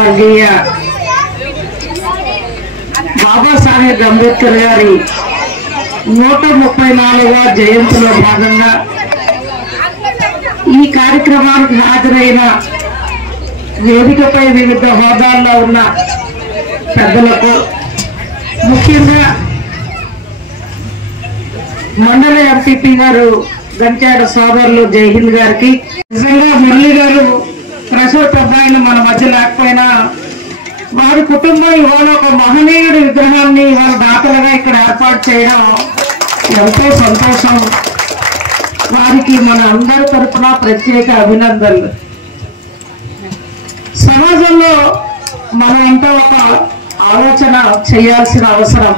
స్వర్గీయ బాబాసాహెబ్ అంబేద్కర్ గారి 134వ జయంతిలో భాగంగా ఈ కార్యక్రమానికి హాజరైన వేదికపై వివిధ హోదాల్లో ఉన్న పెద్దలకు, ముఖ్యంగా మండల ఎంపీపీ గారు గంచాడ సోదరులు జైహింద్ గారికి, నిజంగా మురళి గారు ప్రసవ పెద్దాయన మన మధ్య లేకపోయినా వారి కుటుంబం ఇవాళ ఒక మహనీయుడి విగ్రహాన్ని ఇవాళ దాతలుగా ఇక్కడ ఏర్పాటు చేయడం ఎంతో సంతోషం. వారికి మన అందరి తరఫున ప్రత్యేక అభినందనలు. సమాజంలో మనం ఎంతో ఒక ఆలోచన చేయాల్సిన అవసరం.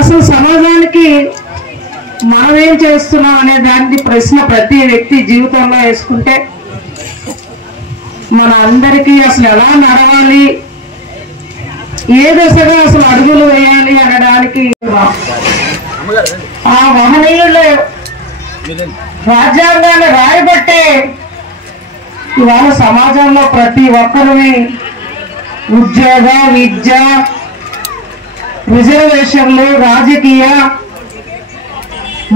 అసలు సమాజానికి మనం ఏం చేస్తున్నాం అనే దాన్ని ప్రశ్న ప్రతి వ్యక్తి జీవితంలో వేసుకుంటే మన అందరికీ అసలు ఎలా నడవాలి, ఏ దశగా అసలు అడుగులు వేయాలి అనడానికి ఆ మహనీయులు రాజ్యాంగాన్ని రాయబట్టే ఇవాళ సమాజంలో ప్రతి ఒక్కరిని ఉద్యోగ, విద్య, రిజర్వేషన్లు, రాజకీయ,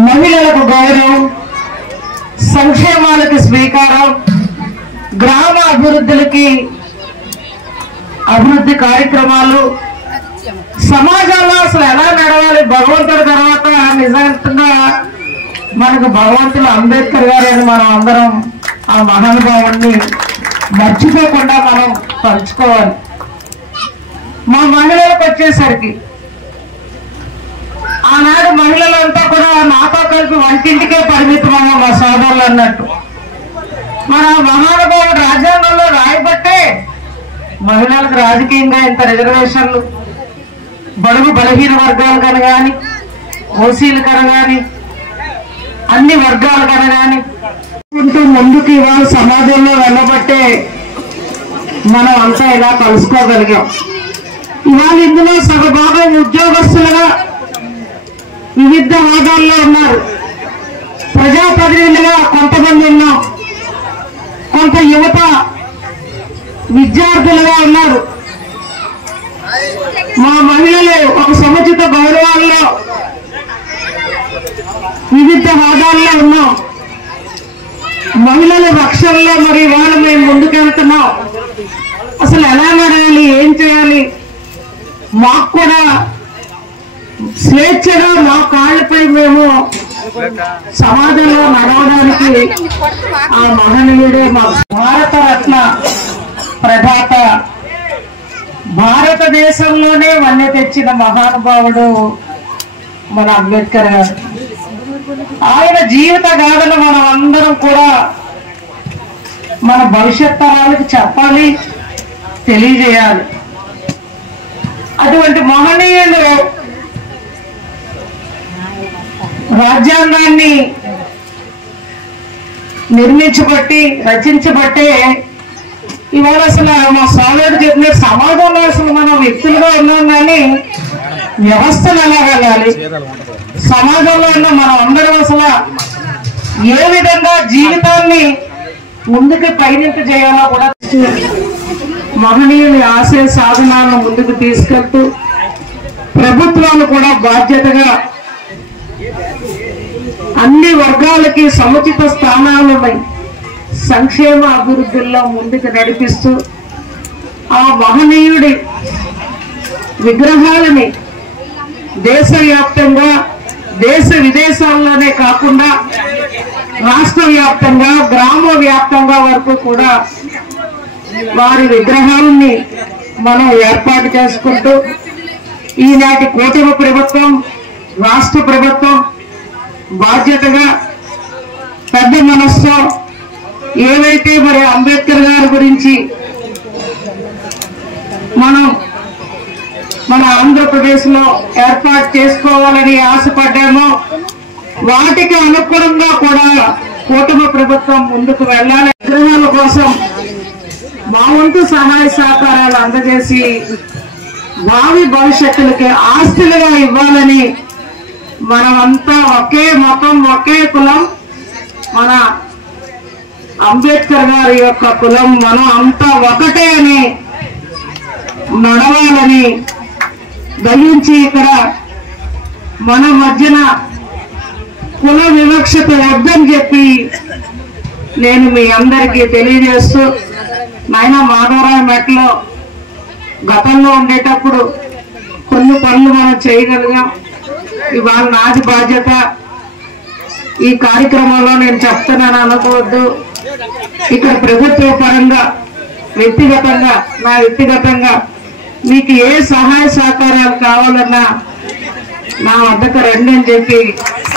మహిళలకు గౌరవం, సంక్షేమాలకు స్వీకారం, గ్రామ అభివృద్ధులకి అభివృద్ధి కార్యక్రమాలు, సమాజంలో అసలు ఎలా నడవాలి, భగవంతుడి తర్వాత నిజంగా మనకు భగవంతుడు అంబేద్కర్ గారు అని మనం అందరం ఆ మహానుభావుడిని మర్చిపోకుండా మనం పంచుకోవాలి. మా మహిళలకు వచ్చేసరికి ఆనాడు మహిళలంతా కూడా నాతో కలిపి వంటింటికే పరిమితమన్న మా సోదరులు అన్నట్టు, మన మహానుభావుడు రాజ్యాంగంలో రాయబట్టే మహిళలకు రాజకీయంగా ఇంత రిజర్వేషన్లు, బడుగు బలహీన వర్గాలు కనగాని, ఓసీలు కనగాని, అన్ని వర్గాలు కనగాని ముందుకు ఇవాళ సమాజంలో వెళ్ళబట్టే మనం అంతా ఇలా కలుసుకోగలిగాం. ఇవాళ ఇందులో సగభాగం ఉద్యోగస్తులుగా వివిధ హోదాల్లో ఉన్నారు, ప్రజాప్రతినిధులుగా కొంతమంది ఉన్నాం, కొంత యువత విద్యార్థులుగా ఉన్నారు. మా మహిళలు ఒక సముచిత గౌరవాల్లో వివిధ హోదాల్లో ఉన్నాం. మహిళల రక్షణలో మరి వాళ్ళు మేము ముందుకెళ్తున్నాం. అసలు ఎలా నడవాలి, ఏం చేయాలి, మాకు కూడా స్వేచ్ఛగా మా కాళ్ళపై మేము సమాజంలో నడవడానికి ఆ మహనీయుడే మా భారతరత్న ప్రదాత, భారతదేశంలోనే వన్నె తెచ్చిన మహానుభావుడు మన అంబేద్కర్ గారు. ఆయన జీవిత గాథను మనం అందరం కూడా మన భవిష్యత్ తరాలకు చెప్పాలి, తెలియజేయాలి. అటువంటి మహనీయులు రాజ్యాంగాన్ని నిర్మించబట్టి, రచించబట్టే ఇవాళ అసలు మా సోదరుడు చెప్పిన సమాజంలో అసలు మనం వ్యక్తులుగా ఉన్నాం, కానీ వ్యవస్థలు ఎలా వెళ్ళాలి, సమాజంలో ఉన్న మనం అందరం అసలు ఏ విధంగా జీవితాన్ని ముందుకు పైనింపు చేయాలో కూడా మహనీయుని ఆశయ సాధనాలను ముందుకు తీసుకెళ్తూ ప్రభుత్వాలు కూడా బాధ్యతగా అన్ని వర్గాలకి సముచిత స్థానాలున్నాయి, సంక్షేమ అభివృద్ధుల్లో ముందుకు నడిపిస్తూ ఆ మహనీయుడి విగ్రహాలని దేశవ్యాప్తంగా, దేశ విదేశాల్లోనే కాకుండా రాష్ట్ర వ్యాప్తంగా, గ్రామ వ్యాప్తంగా వరకు కూడా వారి విగ్రహాలని మనం ఏర్పాటు చేసుకుంటూ ఈనాటి కూటమి ప్రభుత్వం, రాష్ట్ర ప్రభుత్వం బాధ్యతగా పెద్ద మనస్సుతో ఏవైతే మరి అంబేద్కర్ గారి గురించి మనం మన ఆంధ్రప్రదేశ్ లో ఏర్పాటు చేసుకోవాలని ఆశపడ్డామో వాటికి అనుగుణంగా కూడా కూటమి ప్రభుత్వం ముందుకు వెళ్ళాలి. విగ్రహాల కోసం మా వంతు సహాయ సహకారాలు అందజేసి భావి భవిష్యత్తులకి ఆస్తులుగా ఇవ్వాలని మనమంతా ఒకే మతం, ఒకే కులం, మన అంబేద్కర్ గారి యొక్క కులం మనం అంతా ఒకటే అని నడవాలని దయించి ఇక్కడ మన మధ్యన కుల వివక్షత వద్దని చెప్పి నేను మీ అందరికీ తెలియజేస్తూ, నాయన మాధవరావు మెట్లో గతంలో ఉండేటప్పుడు కొన్ని పనులు మనం చేయగలిగాం. ఇవాళ నాది బాధ్యత. ఈ కార్యక్రమంలో నేను చెప్తున్నాను అనుకోవద్దు. ఇక్కడ ప్రభుత్వ పరంగా వ్యక్తిగతంగా మీకు ఏ సహాయ సహకారాలు కావాలన్నా నా వద్దకు రండి అని చెప్పి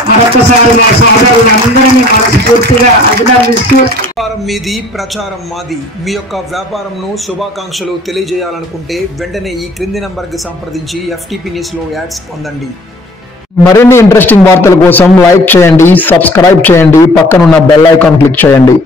మరొకసారి మా సోదరులందరినీ మనస్ఫూర్తిగా అభినందిస్తూ, వ్యాపారం మీది, ప్రచారం మాది. మీ యొక్క వ్యాపారంను శుభాకాంక్షలు తెలియజేయాలనుకుంటే వెంటనే ఈ క్రింది నంబర్కి సంప్రదించి FTP న్యూస్లో యాడ్స్ పొందండి. మరిన్ని ఇంట్రెస్టింగ్ వార్తల కోసం లైక్ చేయండి, సబ్స్క్రైబ్ చేయండి, పక్కనున్న బెల్ ఐకాన్ క్లిక్ చేయండి.